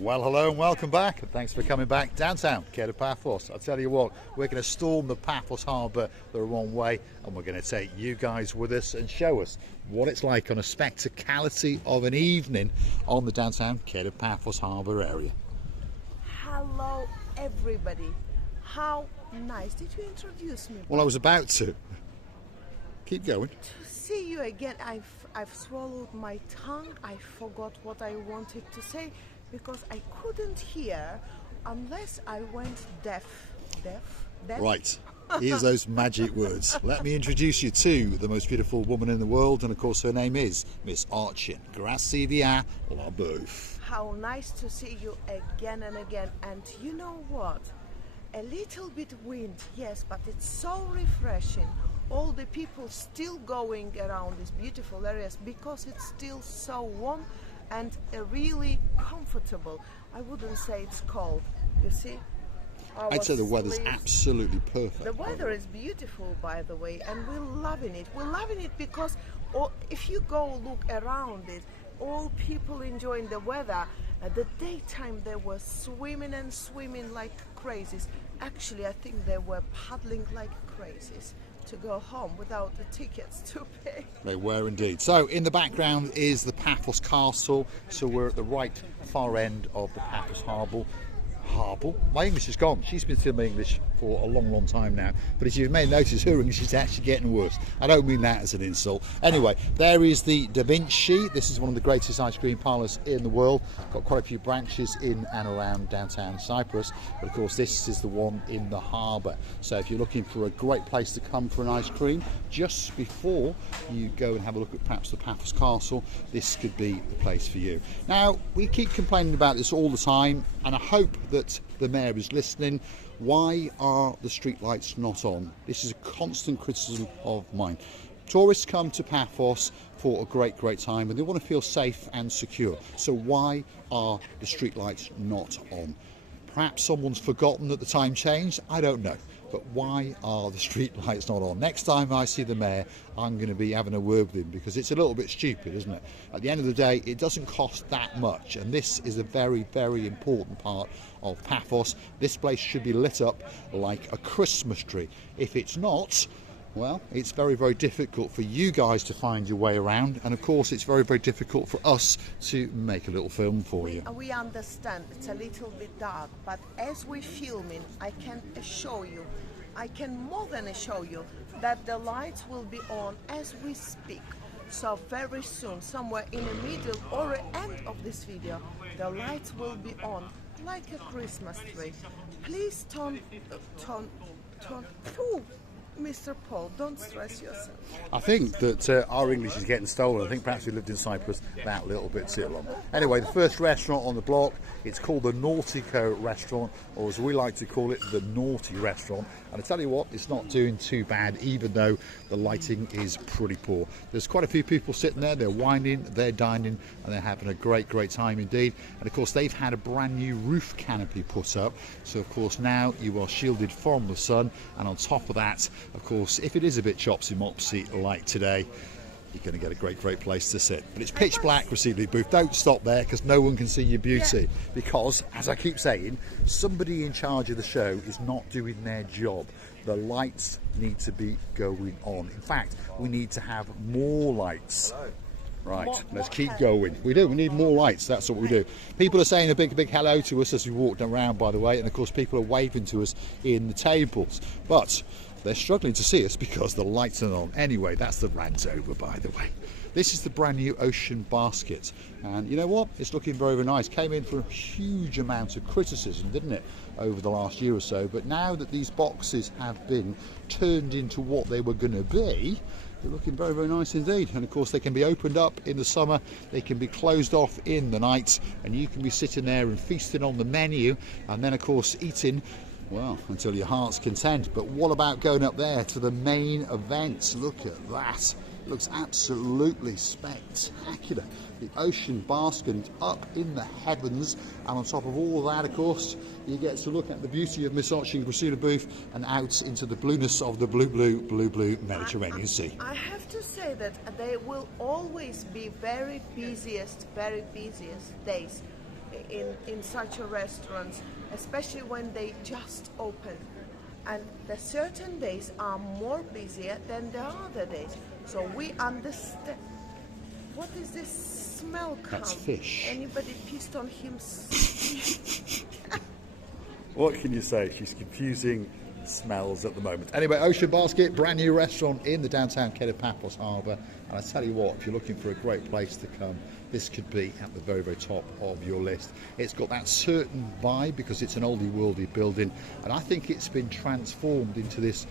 Well, hello and welcome back, and thanks for coming back downtown Kato Paphos. I'll tell you what, we're going to storm the Paphos Harbour the wrong way, and we're going to take you guys with us and show us what it's like on a spectacality of an evening on the downtown Kato Paphos Harbour area. Hello everybody, how nice. Did you introduce me? Well, I was about to. Keep going. To see you again. I've swallowed my tongue. I forgot what I wanted to say because I couldn't hear unless I went deaf. Right. Here's those magic words. Let me introduce you to the most beautiful woman in the world, and of course her name is Miss Archin. Grazie via la bouffe. How nice to see you again and again. And you know what? A little bit wind, yes, but it's so refreshing. All the people still going around these beautiful areas because it's still so warm and really comfortable. I wouldn't say it's cold, you see? I'd say the weather's absolutely perfect. The weather is beautiful, by the way, and we're loving it. We're loving it because if you go look around it, all people enjoying the weather. At the daytime they were swimming and swimming like crazies. Actually, I think they were paddling like crazies to go home without the tickets to pay. They were indeed. So in the background is the Paphos Castle. So we're at the right far end of the Paphos Harbour. My English is gone. She's been filming English for a long time now, but as you may notice, her English is actually getting worse. I don't mean that as an insult. Anyway, there is the Da Vinci. This is one of the greatest ice cream parlours in the world. Got quite a few branches in and around downtown Cyprus, but of course this is the one in the harbour. So if you're looking for a great place to come for an ice cream just before you go and have a look at perhaps the Paphos Castle, this could be the place for you. Now, we keep complaining about this all the time, and I hope that the Mayor is listening. Why are the street lights not on? This is a constant criticism of mine. Tourists come to Paphos for a great time and they want to feel safe and secure. So why are the street lights not on? Perhaps someone's forgotten that the time changed, I don't know. But why are the street lights not on? Next time I see the Mayor, I'm going to be having a word with him because it's a little bit stupid, isn't it? At the end of the day, it doesn't cost that much, and this is a very important part of Paphos. This place should be lit up like a Christmas tree. If it's not, well, it's very difficult for you guys to find your way around, and of course it's very difficult for us to make a little film for you. We understand it's a little bit dark, but as we're filming, I can assure you, I can more than assure you that the lights will be on as we speak. So very soon, somewhere in the middle or end of this video, the lights will be on like a Christmas tree. Please turn. Mr. Paul, don't stress yourself. I think that our English is getting stolen. I think perhaps we lived in Cyprus that little bit too long. Anyway, the first restaurant on the block, it's called the Nautico restaurant, or as we like to call it, the Naughty restaurant. And I tell you what, it's not doing too bad, even though the lighting is pretty poor. There's quite a few people sitting there, they're whining, they're dining, and they're having a great time indeed. And of course, they've had a brand new roof canopy put up. So of course, now you are shielded from the sun. And on top of that, of course, if it is a bit chopsy-mopsy like today, you're going to get a great place to sit. But it's pitch black, Receively Booth. Don't stop there because no one can see your beauty. Yeah. Because, as I keep saying, somebody in charge of the show is not doing their job. The lights need to be going on. In fact, we need to have more lights. Right, let's keep going. We need more lights, that's what we do. People are saying a big hello to us as we walk around, by the way, and of course people are waving to us in the tables. But they're struggling to see us because the lights are on. Anyway, that's the rant over, by the way. This is the brand new Ocean Basket, and you know what? It's looking very nice. Came in for a huge amount of criticism, didn't it, over the last year or so, but now that these boxes have been turned into what they were going to be, they're looking very nice indeed. And of course they can be opened up in the summer, they can be closed off in the night, and you can be sitting there and feasting on the menu, and then of course eating, well, until your heart's content. But what about going up there to the main event? Look at that. It looks absolutely spectacular. The Ocean Basket up in the heavens, and on top of all of that, of course, you get to look at the beauty of Miss Archin Gracina Booth and out into the blueness of the blue Mediterranean Sea. I have to say that they will always be very busiest days in such a restaurants, especially when they just open. And the certain days are more busier than the other days. So we understand. What is this smell come? That's fish. Anybody pissed on him? What can you say? She's confusing smells at the moment. Anyway, Ocean Basket, brand new restaurant in the downtown Kato Paphos Harbour. And I tell you what, if you're looking for a great place to come, this could be at the very, very top of your list. It's got that certain vibe because it's an oldie worldy building, and I think it's been transformed into this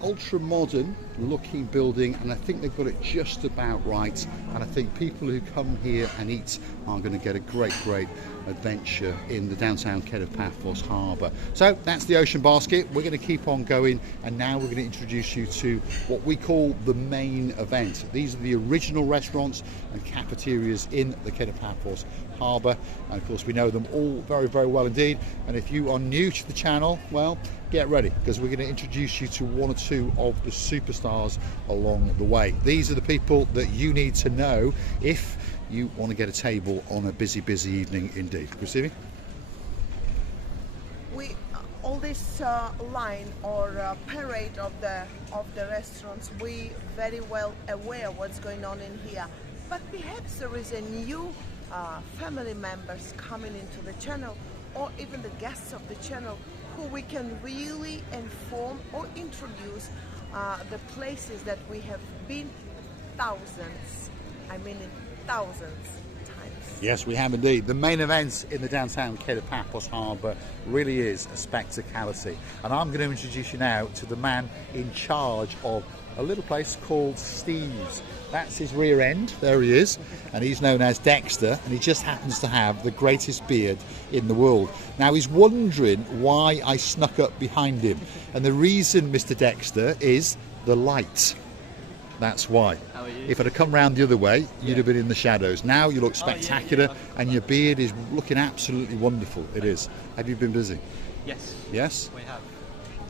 ultra modern looking building, and I think they've got it just about right. And I think people who come here and eat are going to get a great adventure in the downtown Kato Paphos Harbour. So that's the Ocean Basket. We're going to keep on going, and now we're going to introduce you to what we call the main event. These are the original restaurants and cafeterias in the Kato Paphos Harbour, and of course we know them all very, very well indeed. And if you are new to the channel, well, get ready, because we're going to introduce you to one or two of the superstars along the way. These are the people that you need to know if you want to get a table on a busy evening indeed. Christine? All this line or parade of the restaurants, we very well aware what's going on in here. But perhaps there is a new family members coming into the channel, or even the guests of the channel, who we can really inform or introduce the places that we have been thousands times. Yes, we have indeed. The main event in the downtown Kato Paphos Harbour really is a spectacality. And I'm going to introduce you now to the man in charge of a little place called Steve's. That's his rear end, there he is, and he's known as Dexter, and he just happens to have the greatest beard in the world. Now he's wondering why I snuck up behind him, and the reason, Mr. Dexter, is the light. That's why. How are you? If I'd have come round the other way, you'd have been in the shadows. Now you look spectacular, and your beard is looking absolutely wonderful. It is. Have you been busy? Yes. Yes? We have.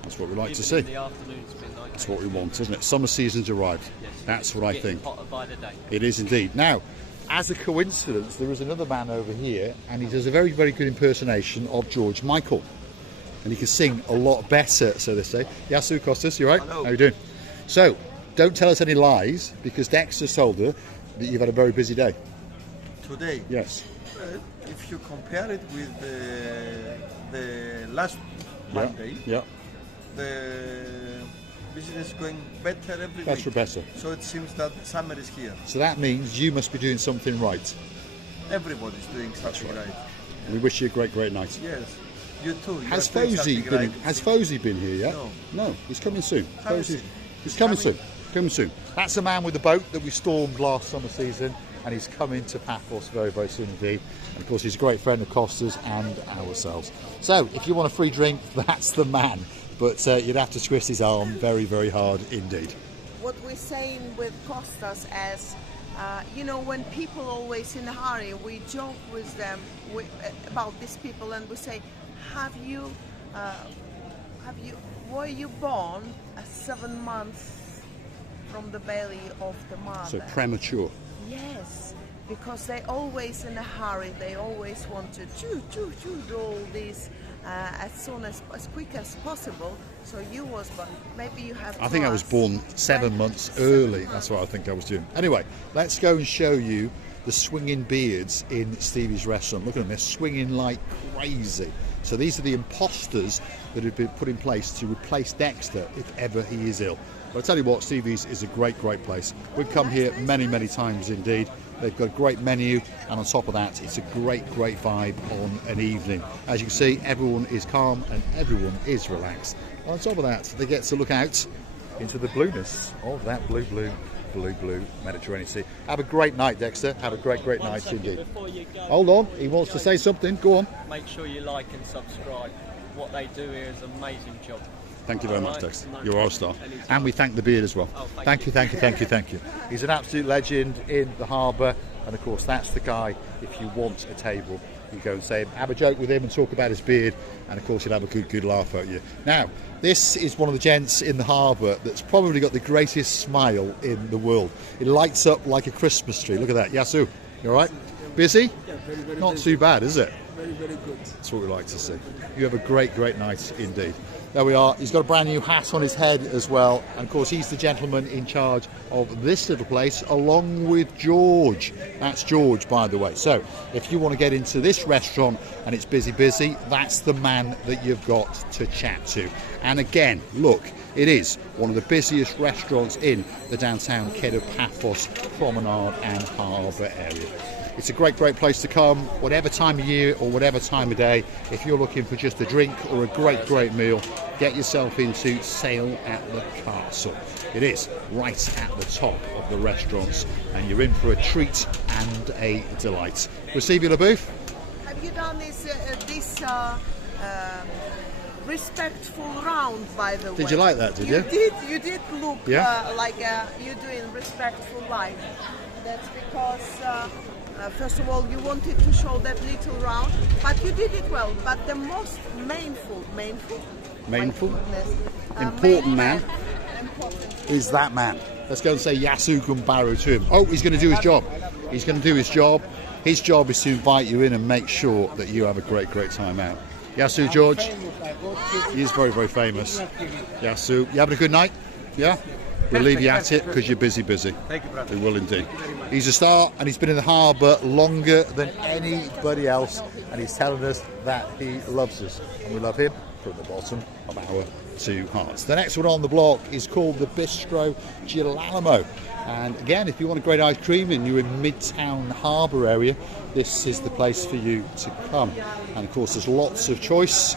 That's what we like to Even see. in the afternoon's been like That's what we want, isn't it? Summer season's arrived. Yes. That's what I Getting think. hotter by the day. It is indeed. Now, as a coincidence, there is another man over here, and he does a very, very good impersonation of George Michael. And he can sing a lot better, so they say. Yasu Kostas, you right? Hello. How you doing? So, don't tell us any lies, because Dexter told her that you've had a very busy day. Today, Yes. if you compare it with the last Monday, Yeah. the business is going better every Better, week. better. So it seems that summer is here. So that means you must be doing something right. Everybody's doing something right. We wish you a great, great night. Yes, you too. You Has are doing Fosey something been? right. Has Fosey been here yet? No. No, he's coming soon. Haven't Fosey, seen. he's coming Coming. soon. Coming soon. That's the man with the boat that we stormed last summer season, and he's coming to Paphos very, very soon indeed. And of course, he's a great friend of Costa's and ourselves. So, if you want a free drink, that's the man. But you'd have to twist his arm very, very hard indeed. What we're saying with Costas as, when people always in a hurry, we joke with them about these people, and we say, were you born 7 months from the belly of the mother? So premature. Yes, because they always in a hurry. They always want to do all this as quick as possible. So you was born. Maybe you have. I think I was class. born 7 months early. That's what I think I was doing. Anyway, let's go and show you the swinging beards in Stevie's restaurant. Look at them, they're swinging like crazy. So these are the imposters that have been put in place to replace Dexter if ever he is ill. But I tell you what, Stevie's is a great, great place. We've come here many, many times indeed. They've got a great menu, and on top of that, it's a great, great vibe on an evening. As you can see, everyone is calm and everyone is relaxed. On top of that, they get to look out into the blueness of that blue Mediterranean Sea. Have a great night, Dexter. Have a great, great One night second indeed. before you go, Hold on, he wants to say something. Go on. make sure you like and subscribe. What they do here is an amazing job. Thank you very much, Alright, Dexter. no You're our problem. star. Anytime. And we thank the beard as well. Oh, thank you, thank you, thank you, thank you. He's an absolute legend in the harbour, and of course that's the guy, if you want a table, you go and say, have a joke with him and talk about his beard, and of course he'll have a good laugh at you. Now, this is one of the gents in the harbour that's probably got the greatest smile in the world. It lights up like a Christmas tree. Look at that. Yasu, you all right? Busy? Yeah, very Not busy. too bad, is it? Very, very good. That's what we like to see. You have a great, great night indeed. There we are. He's got a brand new hat on his head as well. And of course, he's the gentleman in charge of this little place, along with George. That's George, by the way. So if you want to get into this restaurant and it's busy, that's the man that you've got to chat to. And again, look, it is one of the busiest restaurants in the downtown Kato Paphos Promenade and Harbour area. It's a great, great place to come, whatever time of year or whatever time of day. If you're looking for just a drink or a great, great meal, get yourself into Sail at the Castle. It is right at the top of the restaurants, and you're in for a treat and a delight. Receive your booth. Have you done this respectful round, by the way? Did you like that, did you? You did look like you're doing respectful life. That's because... first of all, you wanted to show that little round, but you did it well. But the most important man is that man. Let's go and say Yasu Gumbaru to him. Oh, he's going to do his job. He's going to do his job. His job is to invite you in and make sure that you have a great, great time out. Yasu, George, he is very, very famous. Yasu, you having a good night? Yeah? We'll leave you at it because you're busy. Thank you, brother. We will indeed. He's a star, and he's been in the harbour longer than anybody else, and he's telling us that he loves us, and we love him from the bottom of our two hearts. The next one on the block is called the Bistro Girolamo, and again, if you want a great ice cream and you're in Midtown Harbour area, this is the place for you to come. And of course, there's lots of choice.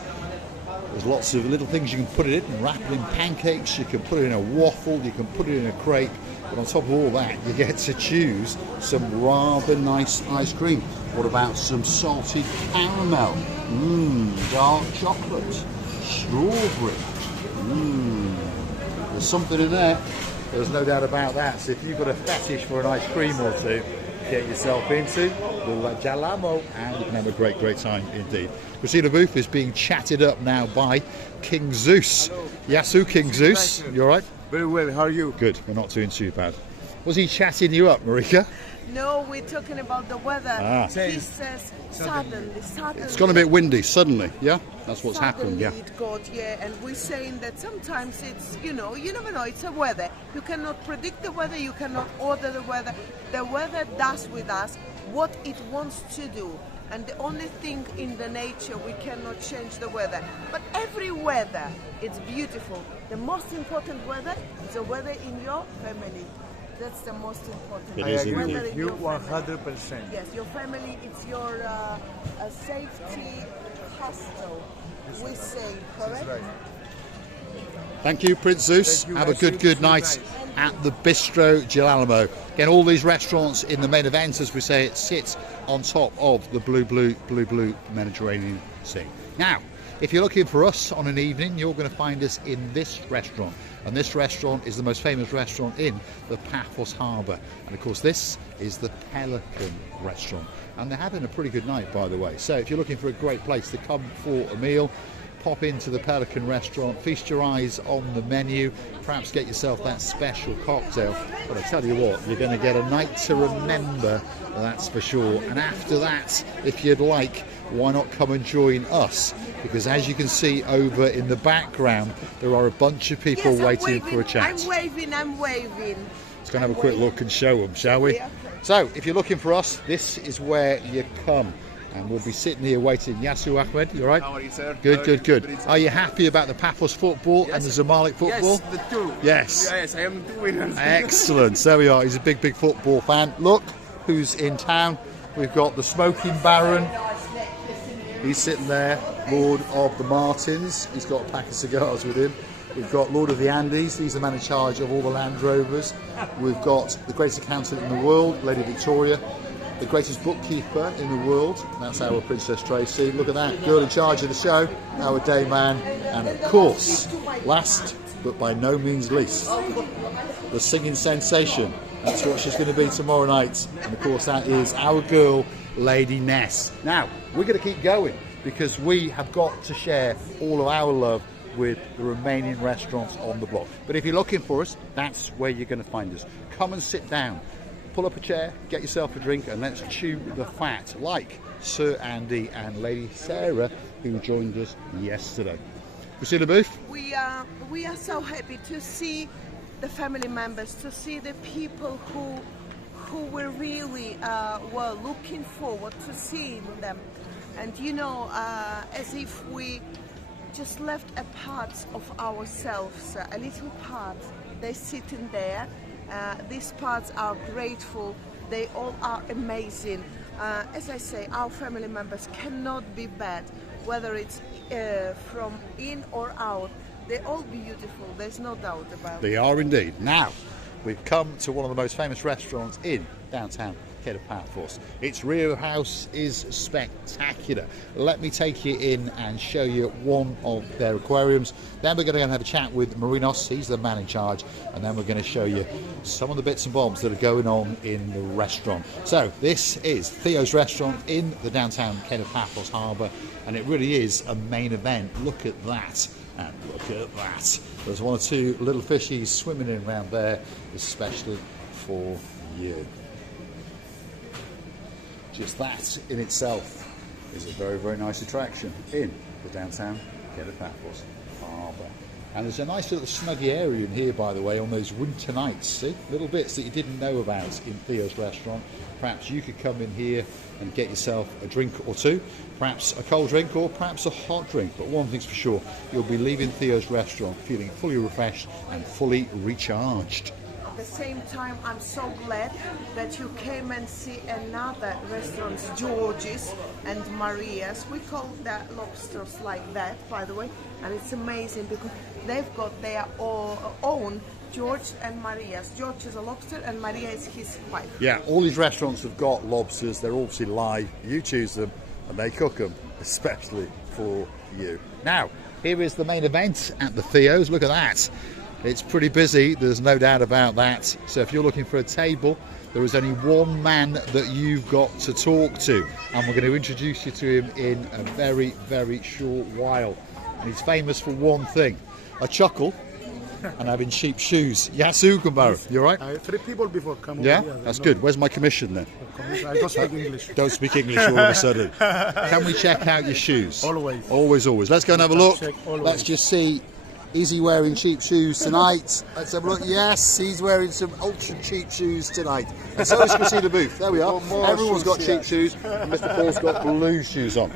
There's lots of little things you can put it in, wrap it in pancakes, you can put it in a waffle, you can put it in a crepe, but on top of all that, you get to choose some rather nice ice cream. What about some salted caramel? Dark chocolate, strawberry. There's something in there. There's no doubt about that. So if you've got a fetish for an ice cream or two, get yourself into the Jalamo, and you can have a great, great time indeed. Christina Booth is being chatted up now by King Zeus. Yasu, King Zeus, you all right? Very well, how are you? Good, we're not doing too bad. Was he chatting you up, Marika? No, we're talking about the weather. He says suddenly. It's gone a bit windy, suddenly, yeah? That's what's happened, yeah. It got, and we're saying that sometimes it's, you never know, it's a weather. You cannot predict the weather, you cannot order the weather. The weather does with us what it wants to do. And the only thing in the nature, we cannot change the weather. But every weather, it's beautiful. The most important weather is the weather in your family. That's the most important. It is indeed. Weather in You your family. 100%. Yes, your family, it's your safety hostel, we say, correct? Right. Thank you, Prince Zeus. Thank you, Have a guys. good night at the Bistro Girolamo. Again, all these restaurants in the main event, as we say, it sits on top of the blue Mediterranean Sea. Now, if you're looking for us on an evening, you're going to find us in this restaurant. And this restaurant is the most famous restaurant in the Paphos Harbour. And of course, this is the Pelican restaurant. And they're having a pretty good night, by the way. So if you're looking for a great place to come for a meal, pop into the Pelican restaurant, feast your eyes on the menu, perhaps get yourself that special cocktail. But I tell you what, you're going to get a night to remember, that's for sure. And after that, if you'd like, why not come and join us? Because as you can see over in the background, there are a bunch of people waiting for a chat. I'm waving. Let's go and have a quick look and show them, shall we? So, if you're looking for us, this is where you come. And we'll be sitting here waiting. Yasu Ahmed, you all right? How are you, sir? Good. Are you happy about the Paphos football and the Zamalek football? Yes, the two. Yes. Yes, I am the winner. Excellent. There we are. He's a big football fan. Look who's in town. We've got the Smoking Baron. He's sitting there, Lord of the Martins. He's got a pack of cigars with him. We've got Lord of the Andes. He's the man in charge of all the Land Rovers. We've got the greatest accountant in the world, Lady Victoria. The greatest bookkeeper in the world, that's our Princess Tracy. Look at that, girl in charge of the show, our day man. And of course, last but by no means least, the singing sensation. That's what she's going to be tomorrow night. And of course, that is our girl, Lady Ness. Now, we're going to keep going because we have got to share all of our love with the remaining restaurants on the block. But if you're looking for us, that's where you're going to find us. Come and sit down. pull up a chair, get yourself a drink, and let's chew the fat, like Sir Andy and Lady Sarah, who joined us yesterday. Priscilla Booth? We are so happy to see the family members, to see the people who were really were looking forward to seeing them, and you know, as if we just left a part of ourselves, a little part. They're sitting there. These parts are grateful. They all are amazing. As I say, our family members cannot be bad, whether it's from in or out. They're all beautiful. There's no doubt about it. They are indeed. Now, we've come to one of the most famous restaurants in downtown Kato Paphos. Its rear house is spectacular. Let me take you in and show you one of their aquariums. Then we're going to go and have a chat with Marinos, he's the man in charge, and then we're going to show you some of the bits and bobs that are going on in the restaurant. So this is Theo's restaurant in the downtown Kato Paphos Harbour, and it really is a main event. Look at that. And look at that. There's one or two little fishies swimming in around there, especially for you. Just that in itself is a very, very nice attraction in the downtown Kato Paphos Harbour. And there's a nice little snuggy area in here, by the way, on those winter nights. See, little bits that you didn't know about in Theo's restaurant. Perhaps you could come in here and get yourself a drink or two, perhaps a cold drink or perhaps a hot drink. But one thing's for sure, you'll be leaving Theo's restaurant feeling fully refreshed and fully recharged. At the same time, I'm so glad that you came and see another restaurant, George's and Maria's. We call the lobsters like that, by the way, and it's amazing because they've got their own George and Maria's. George is a lobster and Maria is his wife. Yeah, all these restaurants have got lobsters. They're obviously live. You choose them and they cook them, especially for you. Now, here is the main event at the Theo's. Look at that. It's pretty busy, there's no doubt about that. So if you're looking for a table, there is only one man that you've got to talk to. And we're going to introduce you to him in a very, very short while. And he's famous for one thing, a chuckle and having cheap shoes. Yasu Kumbaro, you all right? 3 people before come Yeah, over here. that's good. Where's my commission then? I don't speak English. Don't speak English all of a sudden. Can we check out your shoes? Always. Always, always. Let's go and have a look. Check always. Let's just see. Is he wearing cheap shoes tonight? Let's have a look. Yes, he's wearing some ultra cheap shoes tonight. And so is Christina Booth. There we are. Everyone's got cheap shoes. And Mr. Paul's got blue shoes on.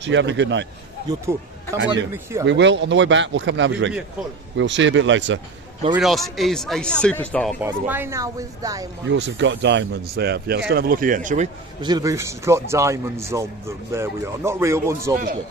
So you're having a good night. You too. Come And on you. in here. We will. On the way back, we'll come and have a Give me drink. a call. We'll see you a bit later. Marinos is a superstar, by the way. Mine now with diamonds. Yours have got diamonds there. Yeah, let's go and have a look again, shall we? Christina Booth's got diamonds on them. There we are. Not real ones, obviously.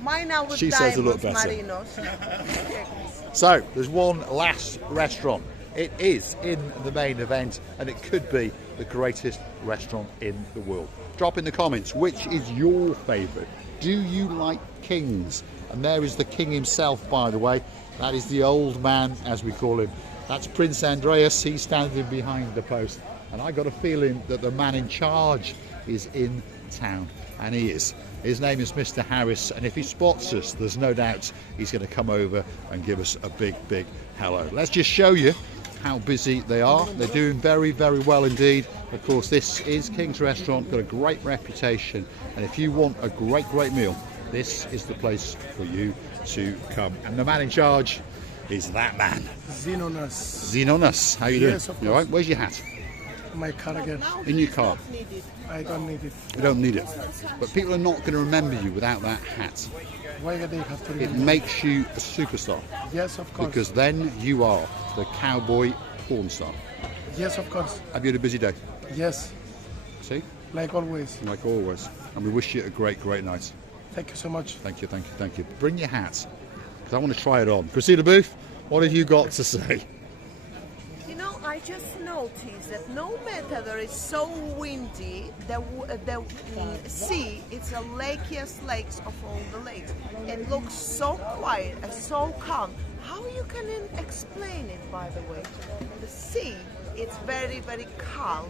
Mine now with She says they look diamonds, better. Marinos. So, there's one last restaurant. It is in the main event, and it could be the greatest restaurant in the world. Drop in the comments, which is your favourite? Do you like kings? And there is the king himself, by the way. That is the old man, as we call him. That's Prince Andreas. He's standing behind the post. And I got a feeling that the man in charge is in town. And he is. His name is Mr. Harris, and if he spots us, there's no doubt he's going to come over and give us a big, big hello. Let's just show you how busy they are. They're doing very, very well indeed. Of course, this is King's Restaurant, got a great reputation, and if you want a great, great meal, this is the place for you to come. And the man in charge is that man. Zenonas. Zenonas, how you doing? Yes, of You all right? course. Where's your hat? My car again. In your car. I don't need it. You don't need it. But people are not going to remember you without that hat. Why do they have to It remember? makes you a superstar. Yes, of course. Because then you are the cowboy porn star. Yes, of course. Have you had a busy day? Yes, See? like always. Like always. And we wish you a great, great night. Thank you so much. Thank you, thank you, thank you. Bring your hat, because I want to try it on. Christina Booth, what have you got to say? You know, I just noticed that no matter there is so windy, the sea, it's the lakiest lakes of all the lakes. It looks so quiet and so calm. How you can explain it, by the way? The sea, it's very, very calm,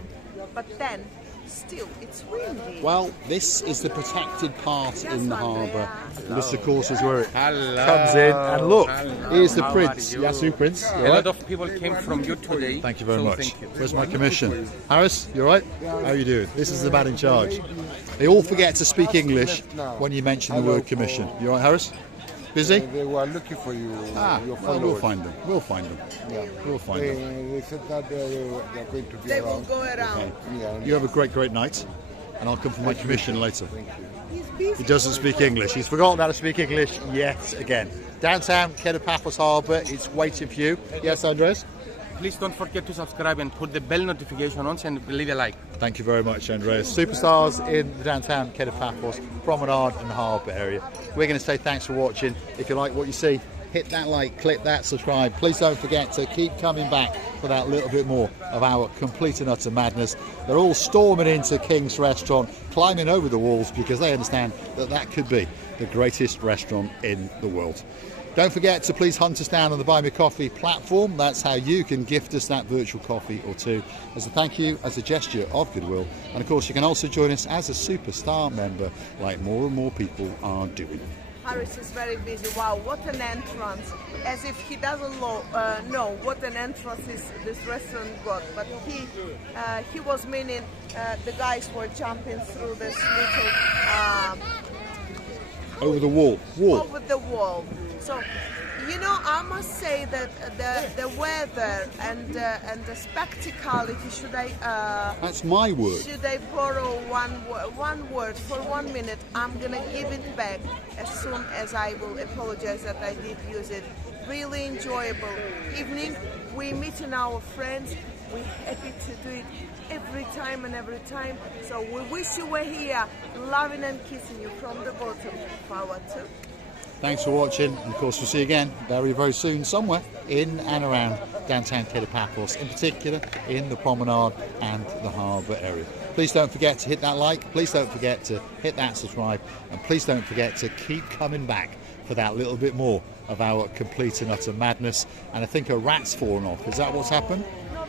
but then still it's windy. Well, this is the protected part Yes, in the Andrea. harbour. This, of course, is where it Hello. comes in. And look, Hello. here's the How prince. are you? Yasu Prince. You A all lot right? of people came from you today. Thank you very so much. Thank you. Where's my commission? Harris, you all right? How are you doing? This is the man in charge. They all forget to speak English when you mention the word commission. You all right, Harris? Busy? They were looking for you. Your Well, we'll followers. find them. We'll find them. Yeah. We'll find them. They said that they're going to be They will around. go around. Yeah. You have a great night, and I'll come for my commission later. He's busy. He doesn't speak English. He's forgotten how to speak English yet again. Downtown Kato Paphos Harbour, it's waiting for you. Yes, Andres? Please don't forget to subscribe and put the bell notification on and leave a like. Thank you very much, Andreas. Superstars in the downtown Kato Paphos promenade and harbour area. We're going to say thanks for watching. If you like what you see, hit that like, click that subscribe. Please don't forget to keep coming back for that little bit more of our complete and utter madness. They're all storming into King's Restaurant, climbing over the walls because they understand that that could be the greatest restaurant in the world. Don't forget to please hunt us down on the Buy Me Coffee platform. That's how you can gift us that virtual coffee or two as a thank you, as a gesture of goodwill. And of course, you can also join us as a superstar member like more and more people are doing. Harris is very busy. Wow, what an entrance. As if he doesn't know what an entrance is this restaurant got. But he was meaning the guys were jumping through this little Over the wall. over the wall. So, you know, I must say that the weather and the spectacality. That's my word. Should I borrow one word for 1 minute? I'm gonna give it back as soon as I will apologize that I did use it. Really enjoyable evening. We meeting our friends. We're happy to do it every time and every time. So we wish you were here, loving and kissing you from the bottom of our tube. Thanks for watching. And of course, we'll see you again very soon somewhere in and around downtown Kato Paphos, in particular in the promenade and the harbour area. Please don't forget to hit that like, please don't forget to hit that subscribe, and please don't forget to keep coming back for that little bit more of our complete and utter madness. And I think a rat's fallen off. Is that what's happened? Not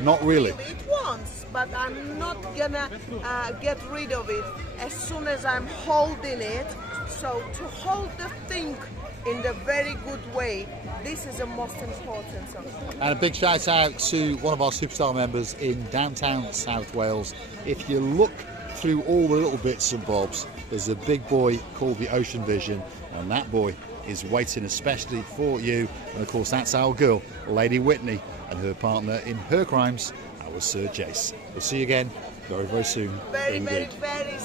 Not really. really. It wants, but I'm not gonna get rid of it as soon as I'm holding it. So to hold the thing in the very good way, this is the most important song. And a big shout out to one of our superstar members in downtown South Wales. If you look through all the little bits and bobs, there's a big boy called the Ocean Vision, and that boy is waiting especially for you. And of course, that's our girl, Lady Whitney, and her partner in her crimes, our Sir Jace. We'll see you again very soon. Very, indeed. very